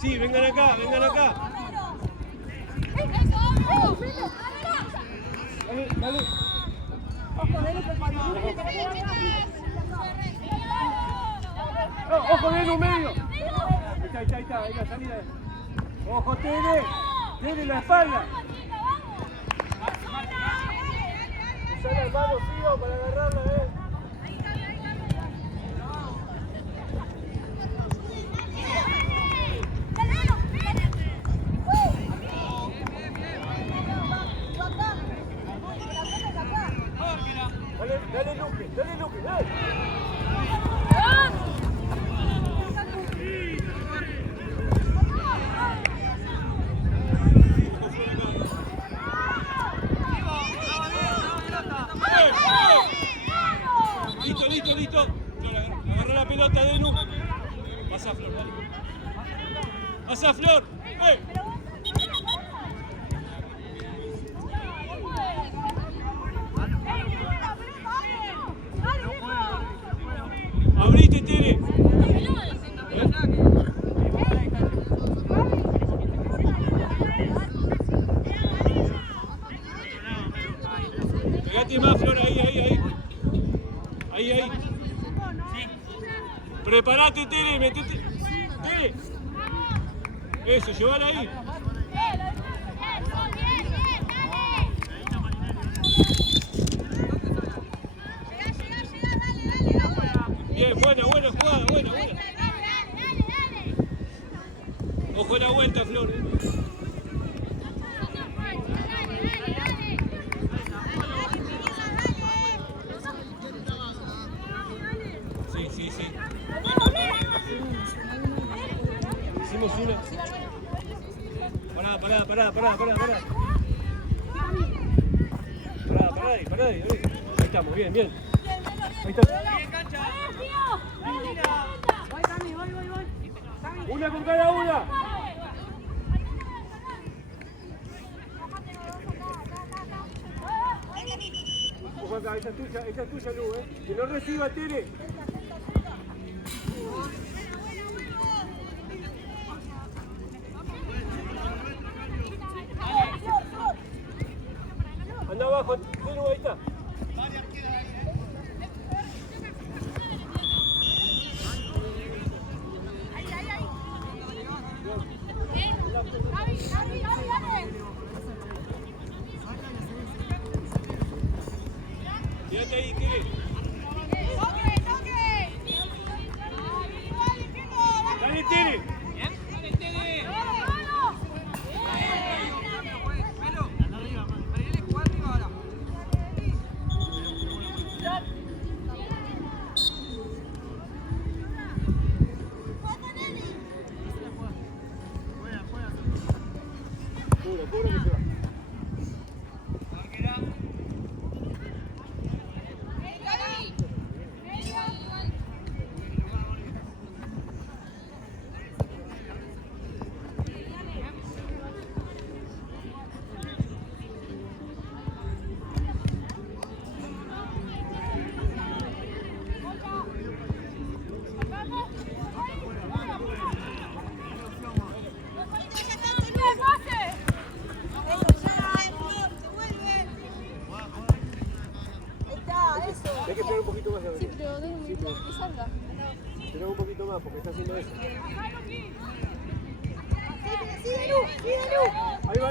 Sí, vengan acá, vengan acá. Dale, dale. Ojo, Nenu, medio. Ahí está, ahí la salida. Ojo, Tere. Tere la espalda. Usa las manos, tío, para agarrarla, Dale, Luque, dale. Listo. Agarra la pelota, Denu. Pasa, Flor, dale. Pasa, Flor. Abrite, Tere. Pegate más, Flor, ahí. Ahí. Preparate, Tere, metete. Tere. Eso, llévala ahí. Bien, buena jugada, buena. Ojo en la vuelta, Flor. Sí. Hicimos una. Pará. Pará ahí. Ahí estamos, bien. Ahí está. Voy. Una con cada una. Ojo acá, esa es tuya, Lu, Que no reciba, Tere. Anda abajo, Denu, ahí está. Quédate ahí, Tere. Dale, Tere. Cubra que se va. Hay que esperar un poquito más. Sí, pero déjame que salga. Espera un poquito más porque está haciendo eso. Sí, Denu. Ahí va.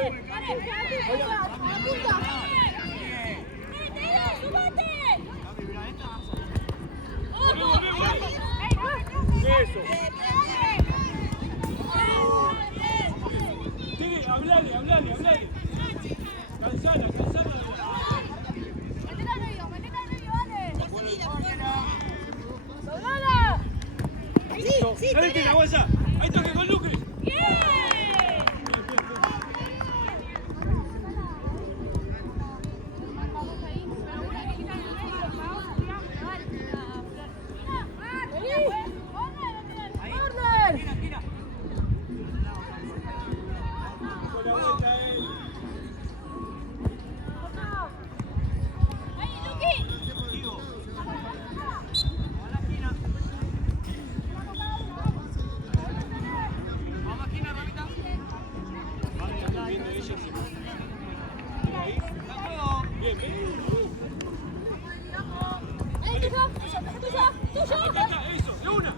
Eso. Tere, hablale. Cansala. Sí, dale, la guasa. Ahí toque con Lucre. Acá está, eso, de una.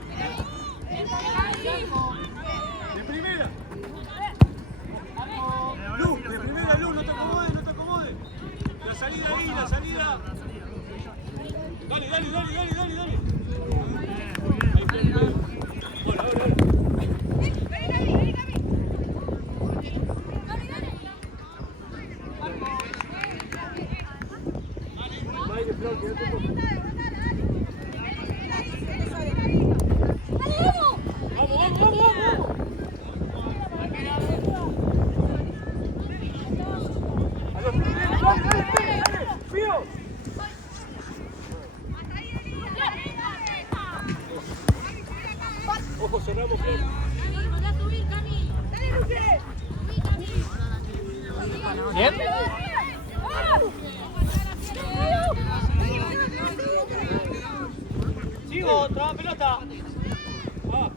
De primera. Luz, de primera, Luz, no te acomodes, no te acomodes. La salida ahí, la salida. Dale, dale, dale, dale, dale, dale. Hola, hola, hola. Vaya, Flor, quédate un poco. Vamos, vamos, vamos, vamos. A los primeros, dale, dale, dale, dale. Fío. Ojo, cerramos, Flor. Bien. Sigo, traba pelota. Ah.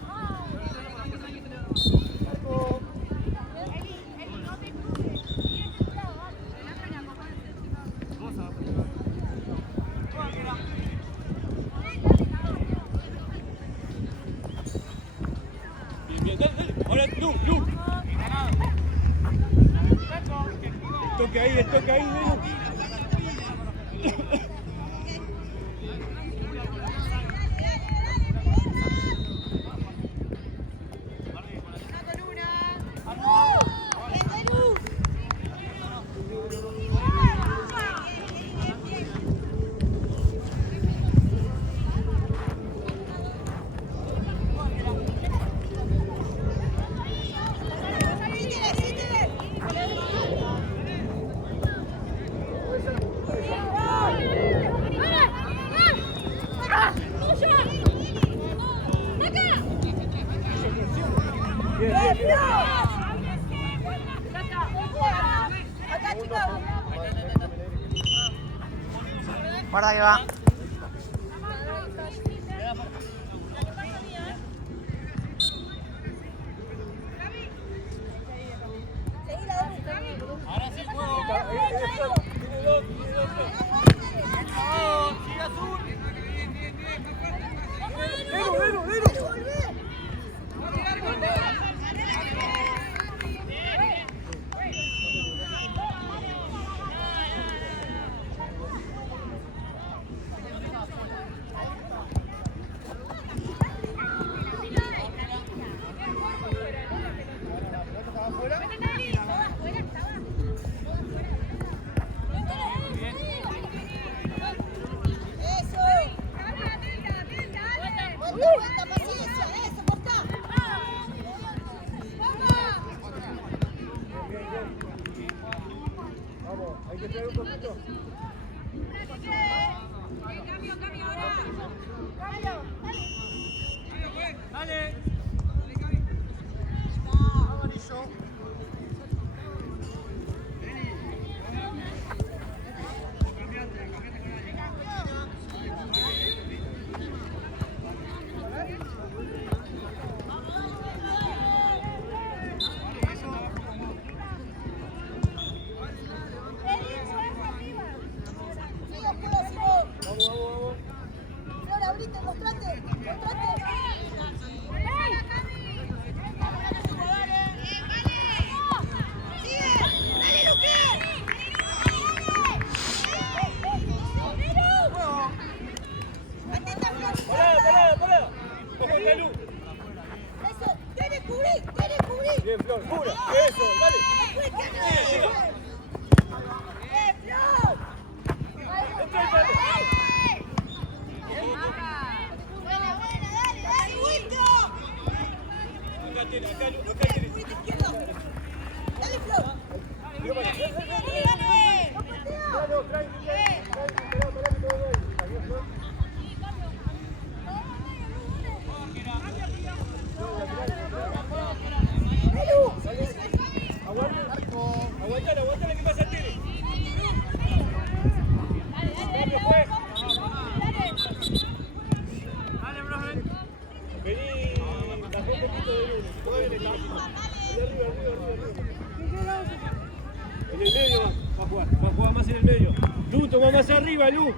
Bien, bien, dale, dale. Ahora, Luz, Luz. El toque ahí, Luz. Bien, bien, bien. Guarda que va. Ahora sí, juego. Tiene dos. Sigue azul. Dedo. Vamos, hay que esperar un poquito. Dale. Amarillo. Vamos. Flor, ahorita, mostrate. Pará. Ojo, Calú. Eso, tiene que cubrir. Bien, Flor, cubra. Eso, dale. Flor. Acá tiene. Dale, Flor. No, tranqui. Aguantale, ¿qué pasa, Tere? Dale, profe. Vení, bajó un poquito de luz. Todavía le está. Arriba. En el medio va a jugar más en el medio. Lu, toma más arriba, Lu.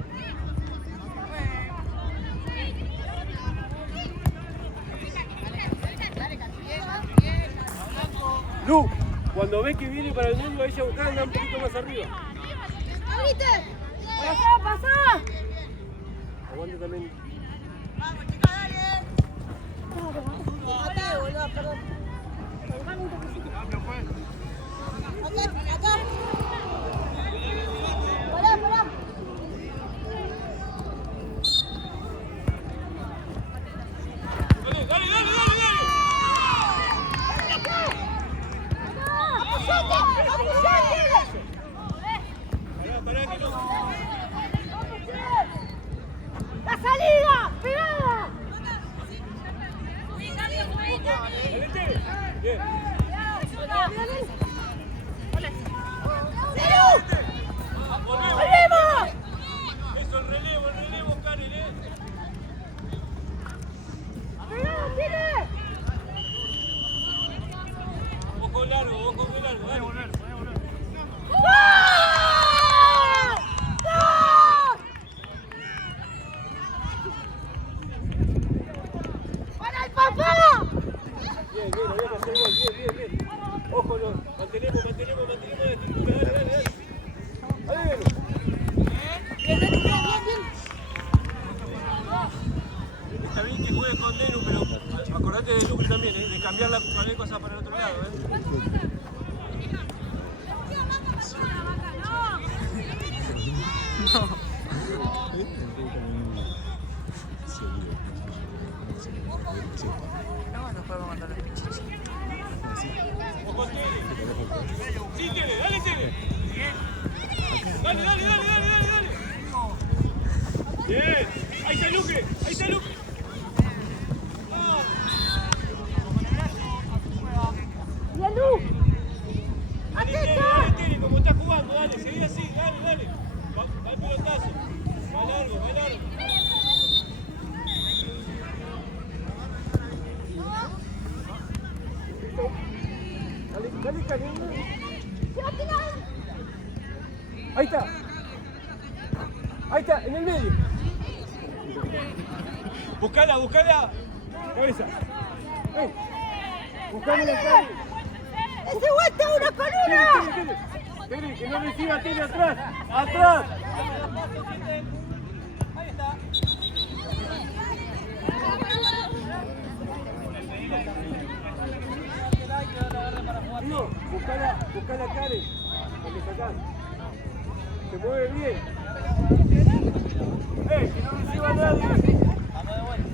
Lu, cuando ves que viene para el medio, ella buscar anda un poquito más arriba. ¡Ahorita! ¡Pasá! Aguanta también. Vamos, chicas, dale. Mateo, boludo, perdón. Acá. Pará. Dale. Pará que no. ¡La salida! ¡Pegada! Dale, Tere. Bien. ¡Volvemos! Eso, el relevo, Karen, ¡Pegada, tiene! Ojo largo, dale. ¡Gol! ¡Gol! ¡Para el papá! Bien, había que hacer gol, bien. Ojo, mantenemos de actitud, dale. Ahí viene. Está bien que juegue con Nenu, pero acordate de Lucre también, de cambiar cualquier cosa para el otro lado. No podemos mandar el pichichi. Ojo, Tere. Sí, Tere, dale, Tere. Dale. Bien. Ahí está Lucre. ¡La luz! Dale, Tere, como está jugando, dale, seguí así, dale. Va el pelotazo. Va largo. Dale, cariño. Ahí está, en el medio. Buscala. Cabeza. Buscame la cara. ¡Ese vuelta una columna! Tere, que no reciba Tere atrás. ¡Atrás! Ahí está. Tío, buscala Karen. Donde sacás. Se mueve bien. Que no reciba nadie. Vamos de vuelta.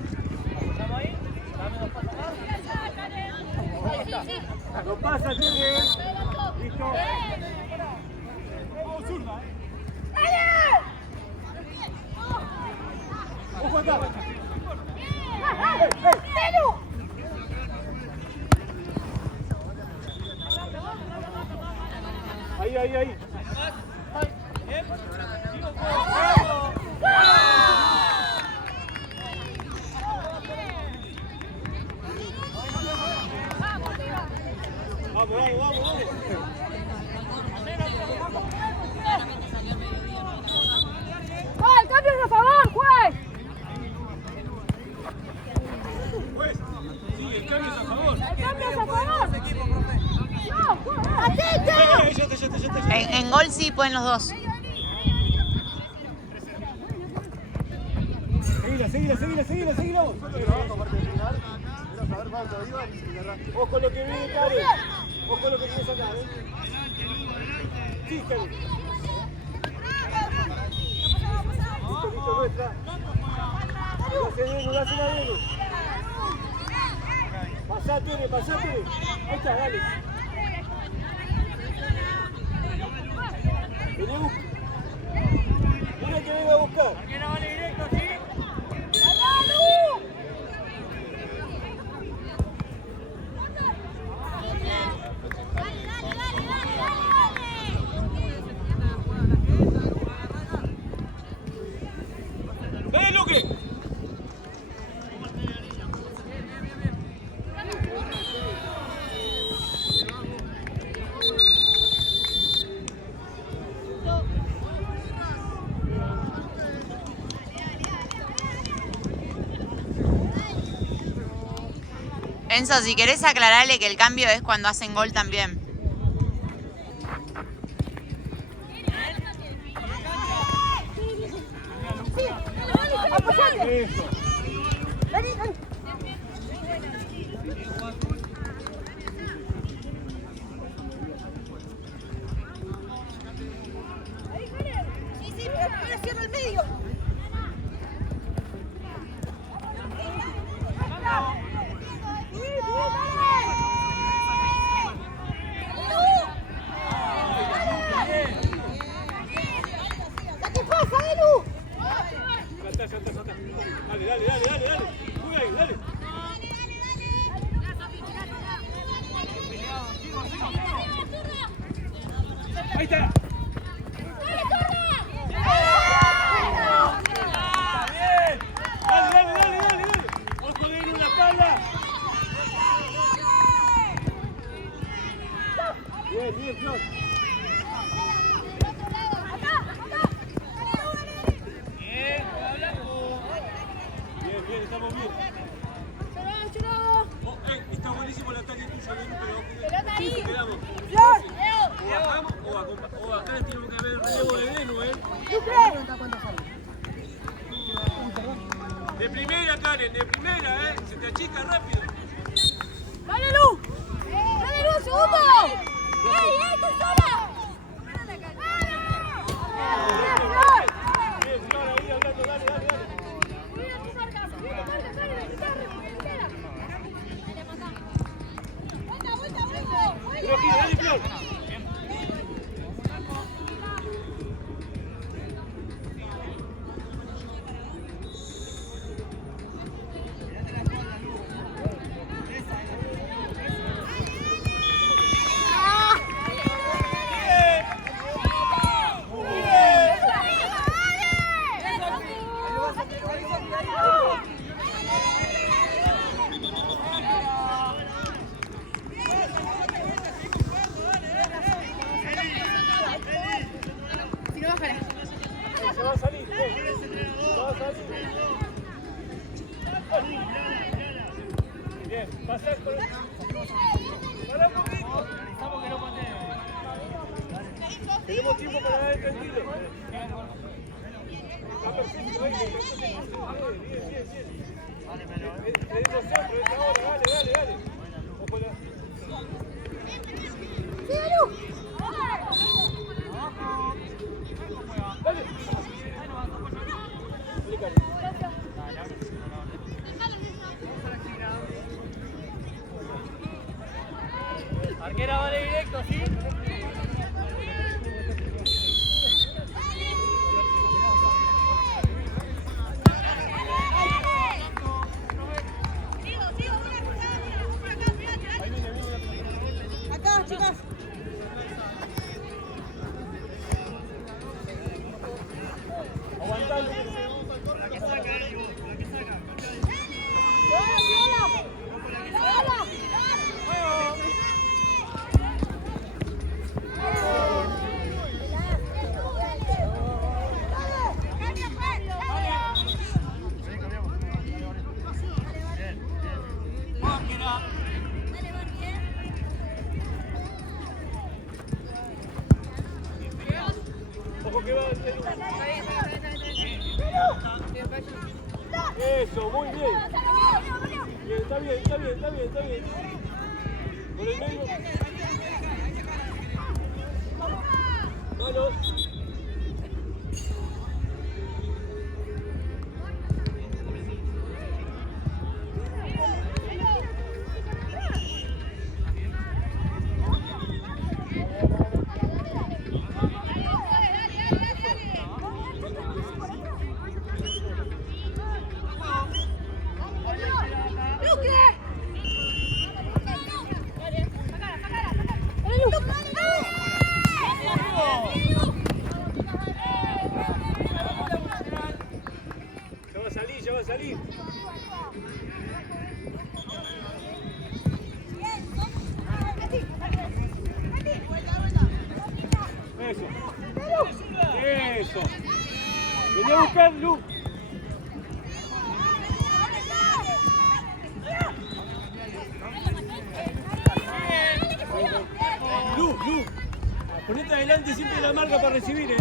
Apoyamos ahí. Dame 2 pasos más. Ahí está. No pasa, Tere. Listo. Vamos, zurda, Ojo acá. Ahí. Vamos. ¡Juez, cambios a favor, juez! Pues, sí, el cambio es a favor. ¡Cambios a favor! ¡No, juez! ¡Atento! Ya está. En gol sí pueden los dos. Seguila. Ojo lo que viene, Karen. Ojo lo que tienes acá, Sí, Karen. Listo, nuestra. No la hace nadie. Pasá, Tere. Ahí está, dale. Vení a buscar. Mira que venga a buscar. ¡Dale, Luque! Enzo, si querés aclararle que el cambio es cuando hacen gol también. Eso. Vení, vení. Sí, sí, ahora cierra el medio. ¿Qué pasa, Elu? Saltá. Dale. Muy ahí, dale. Ahí está. Dale. Ojo de Elu en la espalda. Bien, Flor. Bien, estamos bien. Oh, está buenísimo el ataque tuyo, pero quedamos. O bajamos o acá tenemos que ver el relevo de Denu, De primera, Karen, de primera, se te achica rápido. ¡Dale, Lu! ¡Dale, Lu, segundo! ¡Ey, tú sola! Bien, Flor, ahí hablando, dale. Pero aquí, dale, Flor. Se va a salir. Bien, pasar por el... Para un poquito. Necesitamos que no pateen. Tenemos tiempo para dar el tranquilo. Está perfecto, bien. Tenemos centro, esta hora, dale. Ojo la... Dale. Arquera vale directo, ¿sí? Acá, chicas. Aguantalo. Ojo que va a hacer. Eso, muy bien. Bien, está bien. Por el medio. Manos. Ya va a salir. Eso. Vení a buscar, Lu. Lu. Ponete adelante siempre de la marca para recibir, Voy.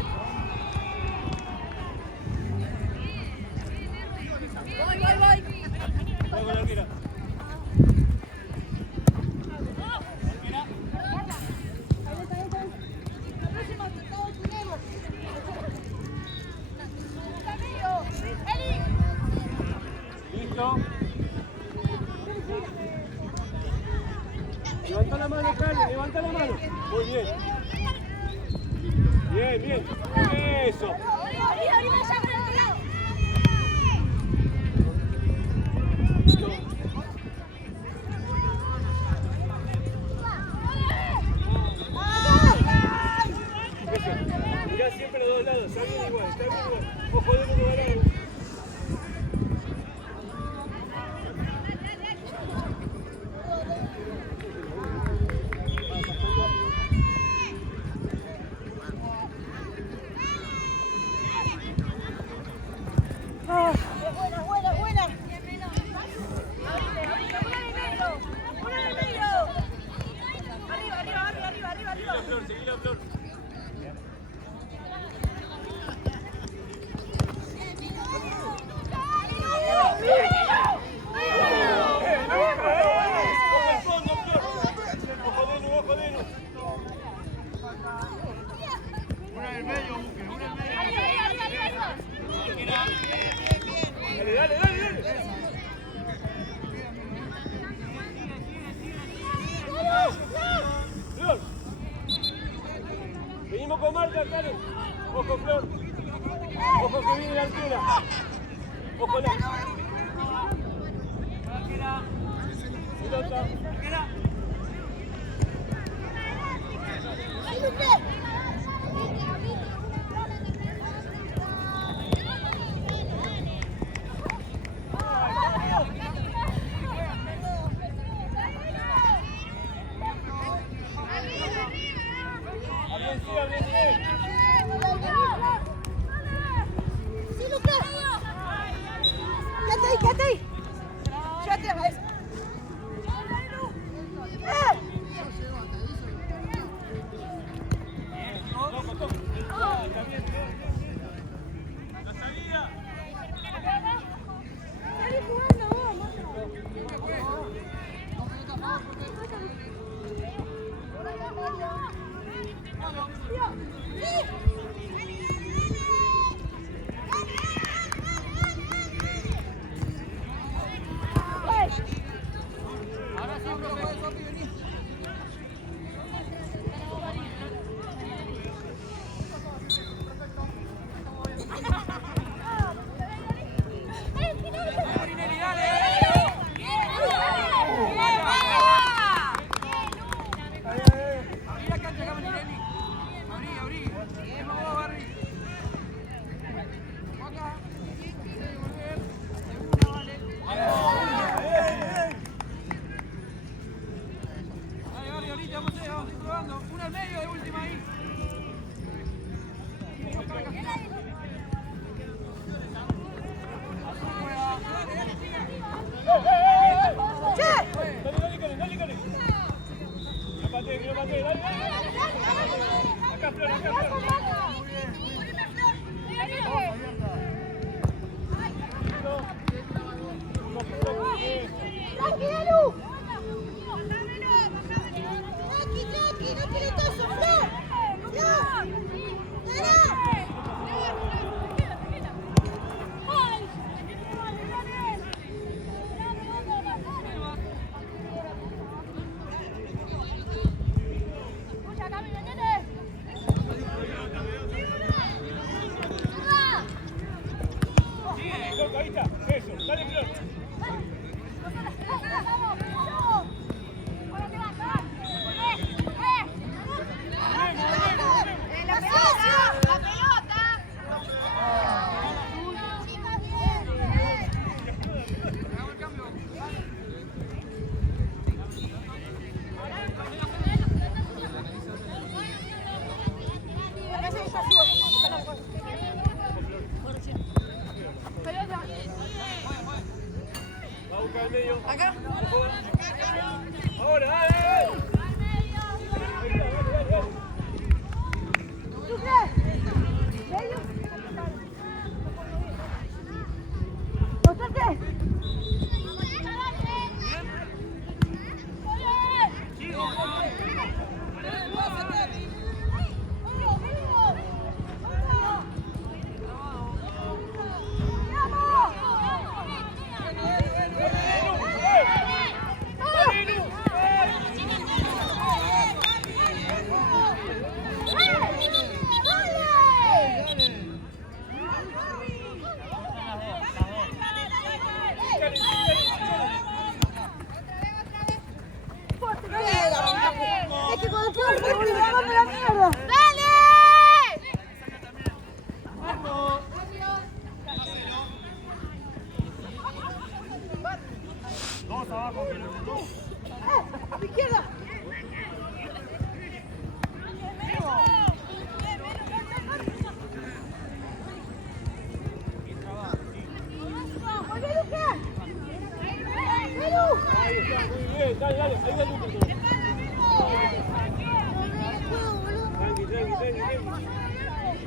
Va con la arquera. Listo. Levanta la mano, Cali, levanta la mano. Muy bien. Bien. Eso. Mirá siempre los dos lados, está bien igual. Ojo de uno de lado. Buena. Arriba. Seguí la flor. Ojo de uno. Una en el medio, Buque, una en el medio. Dale. Flor. Venimos con marca, Karen. Ojo, Flor. Ojo que viene la altura. Ojo la. Pelota. Quédate ahí. Llévate a eso. La salida. Salí jugando vos, Una al medio de última ahí. Dale, Karen. No patee, dale. Acá, Flor. ¡Tranquilo! Tranqui, no pelotazo, Flor. Ahí está, eso, dale, Flor. de puerta, boludo! ¡Vamos a la mierda! ¡Dale! Dos abajo. ¡A la izquierda! Ahí está, muy bien. Dale, dale. Ahí va Lucas. Tranqui, tranqui, tranqui, tranqui.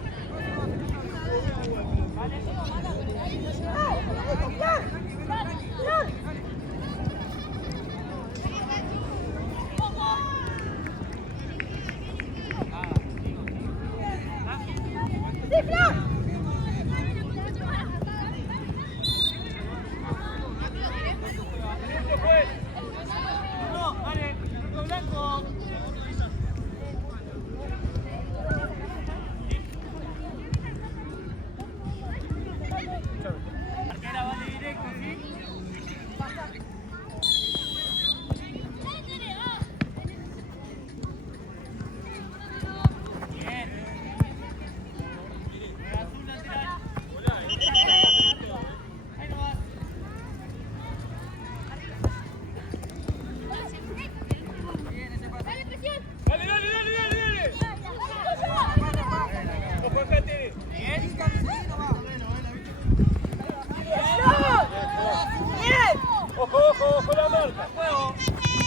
Ojo, ojo, ojo la marca. Juego.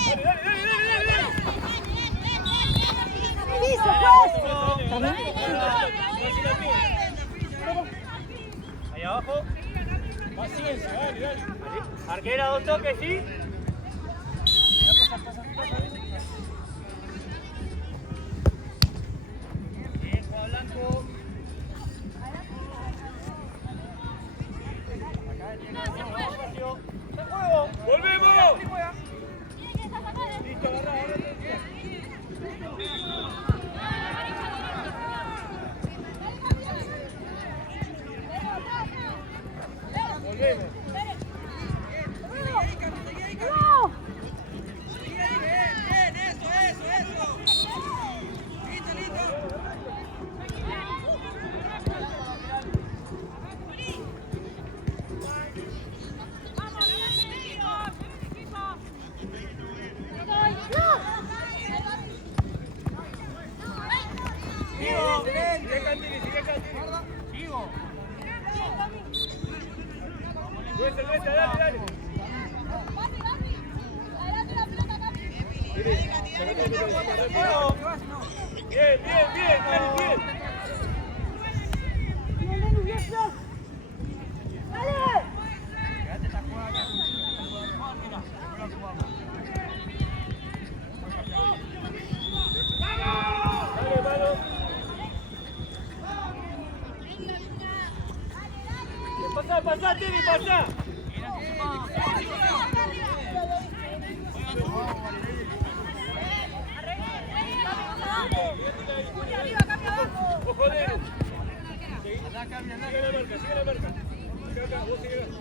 Dale, dale, dale, dale, dale. Ahí abajo. Paciencia, dale, dale. Arquera, dos toques, ¿sí? Bien, juega Blanco. Acá tiene espacio. ¡Se juego! ¡Volvemos! Listo, agarrá, agarrá. Volvemos. Dale, dale. Bien, bien, bien, Cari, bien. Dale, mano. Pasá, pasá, Tini, pasá. Ojo, Nero. Sigue la marca, sigue la marca. Sigue acá, vos sigue acá.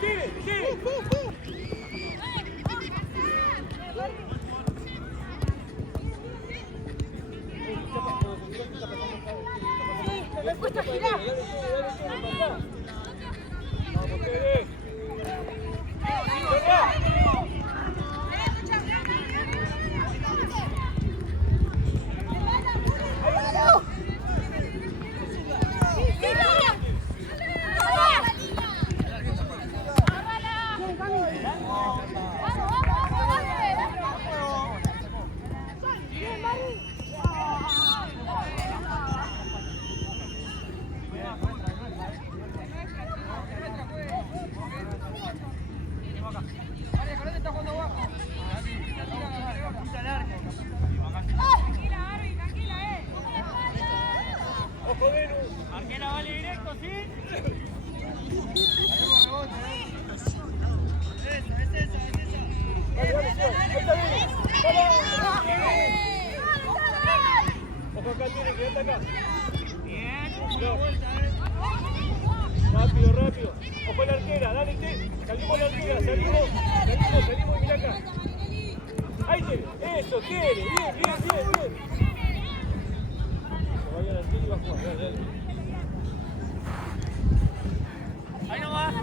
¡Tire, tire! Me cuesta girar. Vamos, qué bien. salimos y mirá acá. Ahí tiene, eso, tiene, bien. Vayan al tiro y va a jugar, dale. Ahí nomás.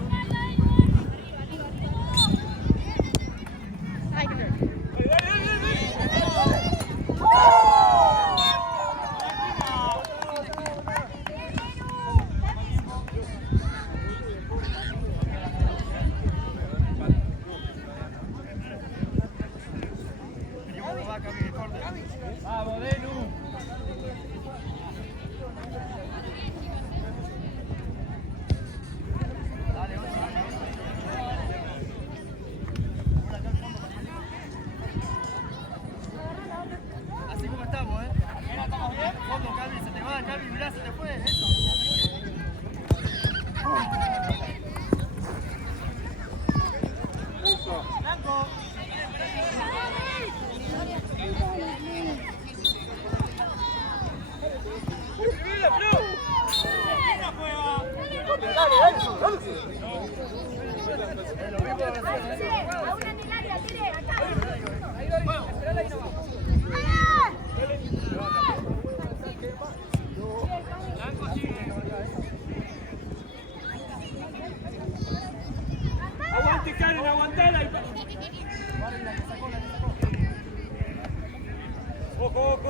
Vamos, Denu. Así como estamos, ¿eh? ¿Estamos bien? Fondo, Calvi, se te va, Calvi, mirá, se te fue, eso. Blanco. Aguante, Karen, aguantala. Ojo.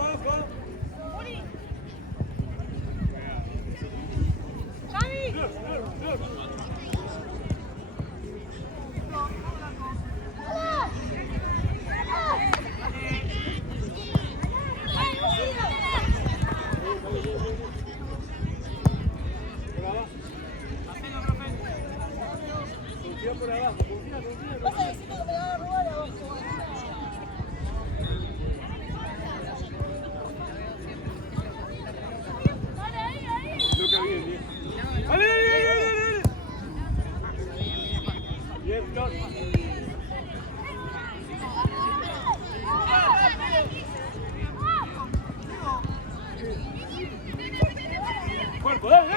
Por abajo, confía. Vas a decir que me va a robar abajo. Luca, bien. ¡Dale! Bien, Flor. Cuerpo, dale.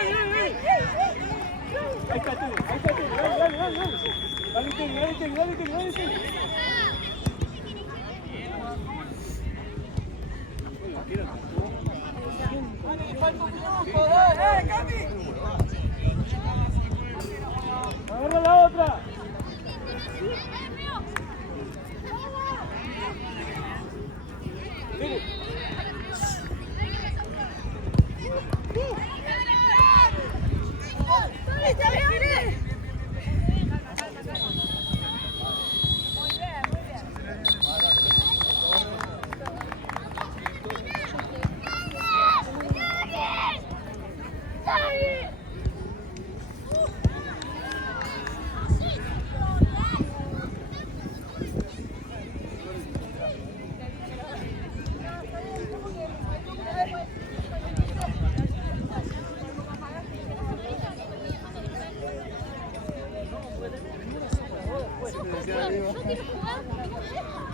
Ahí está, dale. Dale. Agarra la otra. Yo quiero jugar.